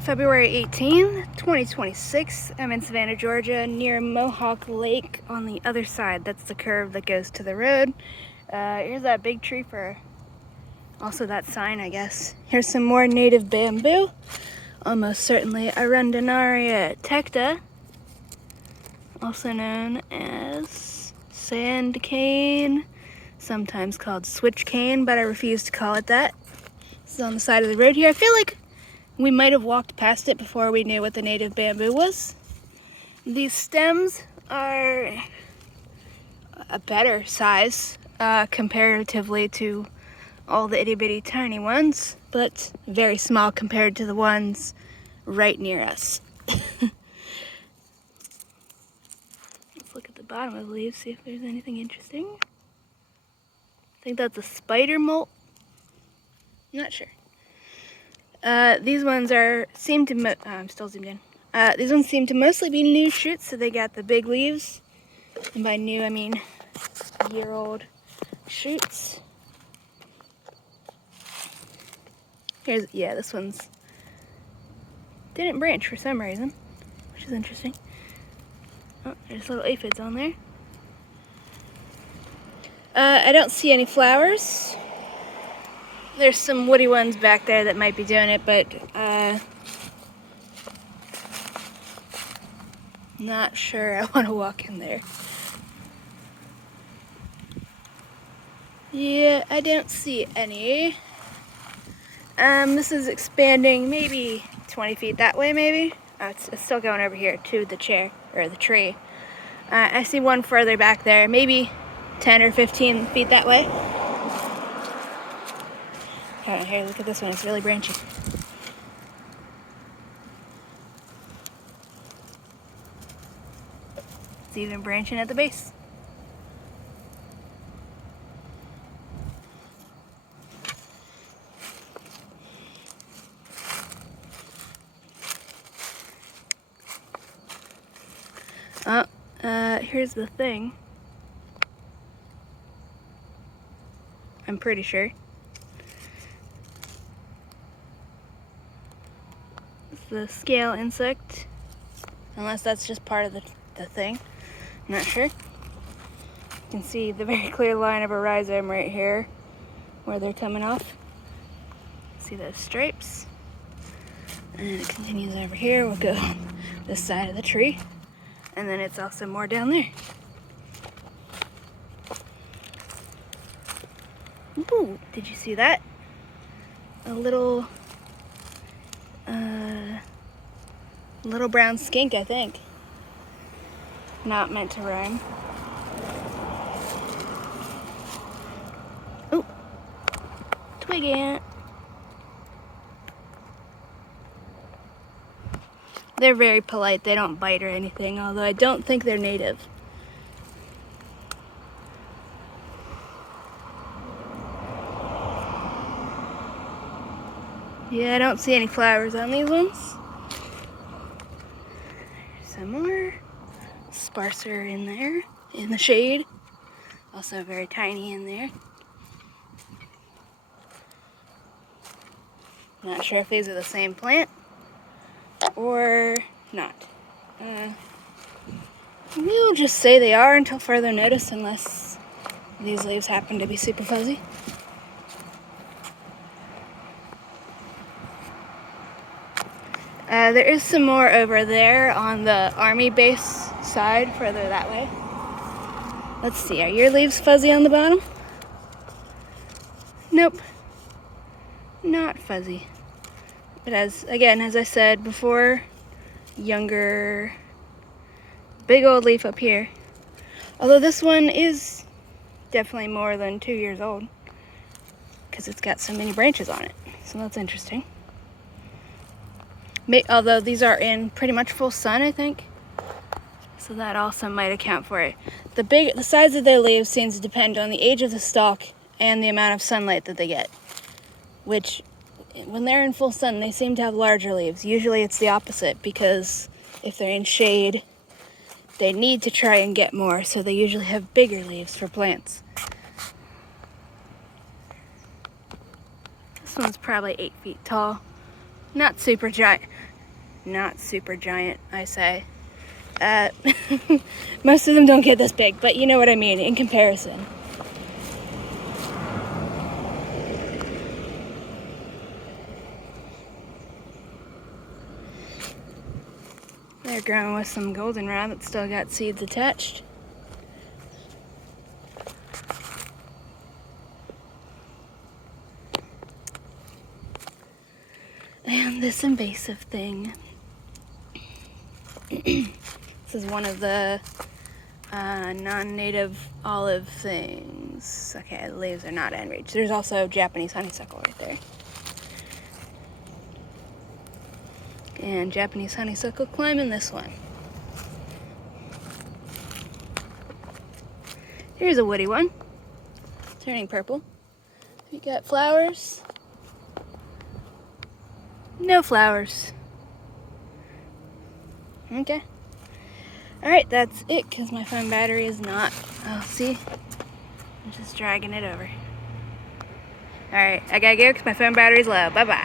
February 18th, 2026. I'm in Savannah, Georgia, near Mohawk Lake on the other side. That's the curve that goes to the road. Here's that big tree fir. Also that sign, I guess. Here's some more native bamboo. Almost certainly Arundinaria tecta, also known as sand cane, sometimes called switch cane, but I refuse to call it that. This is on the side of the road here. I feel like we might have walked past it before we knew what the native bamboo was. These stems are a better size comparatively to all the itty bitty tiny ones, but very small compared to the ones right near us. Let's look at the bottom of the leaves, see if there's anything interesting. I think that's a spider molt. Not sure. These ones seem to I'm still zoomed in. These ones seem to mostly be new shoots, so they got the big leaves. And by new, I mean year-old shoots. This one's didn't branch for some reason, which is interesting. Oh, there's little aphids on there. I don't see any flowers. There's some woody ones back there that might be doing it, but not sure I want to walk in there. Yeah, I don't see any. This is expanding maybe 20 feet that way, maybe. Oh, it's still going over here to the chair, or the tree. I see one further back there, maybe 10 or 15 feet that way. Oh, here, look at this one, it's really branchy. It's even branching at the base. Here's the thing. I'm pretty sure. It's the scale insect. Unless that's just part of the thing. I'm not sure. You can see the very clear line of a rhizome right here where they're coming off. See those stripes? And it continues over here. We'll go this side of the tree. And then it's also more down there. Ooh, did you see that? A little brown skink, I think. Not meant to rhyme. Ooh, twig ant. They're very polite. They don't bite or anything, although I don't think they're native. Yeah, I don't see any flowers on these ones. Some more. Sparser in there, in the shade. Also very tiny in there. Not sure if these are the same plant or not. We'll just say they are until further notice, unless these leaves happen to be super fuzzy. There is some more over there on the army base side, further that way. Let's see, are your leaves fuzzy on the bottom? Nope, not fuzzy. But as I said before, younger, big old leaf up here. Although this one is definitely more than 2 years old, because it's got so many branches on it. So that's interesting. Although these are in pretty much full sun, I think. So that also might account for it. The size of their leaves seems to depend on the age of the stalk and the amount of sunlight that they get. Which, when they're in full sun, they seem to have larger leaves. Usually it's the opposite, because if they're in shade, they need to try and get more, so they usually have bigger leaves for plants. This one's probably 8 feet tall. Not super giant. Not super giant, I say. Most of them don't get this big, but you know what I mean in comparison. They're growing with some goldenrod that's still got seeds attached. And this invasive thing. This is one of the non-native olive things. Okay, the leaves are not in reach. There's also Japanese honeysuckle right there. And Japanese honeysuckle climbing this one. Here's a woody one, turning purple. We got flowers. No flowers. Okay. Alright, that's it, because my phone battery is not. Oh, see? I'm just dragging it over. Alright, I gotta go because my phone battery's low. Bye-bye.